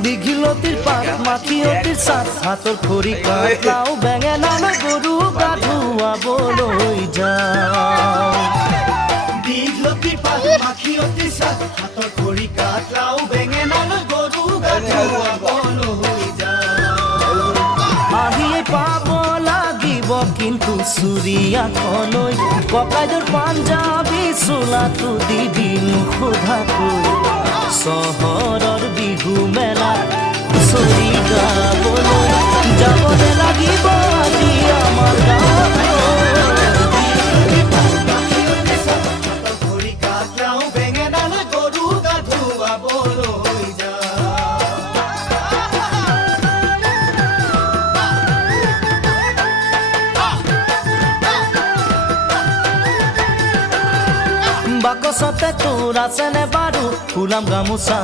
দীঘিলতির পাত মাখিয়তির সাত হাতর খড়ি কাটলাও বেঙেনা গরু গা ধুয়াবলৈ যাও দীঘলতির পাত মাখিয়তির সাত হাতর খড়ি কাটলাও বেঙেনা গরু গা ধুয়াবলৈ যাও আহিয়ে পাব লাগিব কিন্তু চুৰিয়াখনৈ ককাইদেউৰ পাঞ্জাবী চোলাটো দিবি নোসোধাকৈ চহৰৰ বিহু মেলাত হুঁচৰি গাবলৈ যাবলে লাগিব আজি আমাৰ গাঁৱলৈ খড়ি কাটলাও বেঙেনা গরু গা ধুয়াবলৈ যাও বাকচতে তোৰ আছেনে বাৰু ফুলাম গামোচা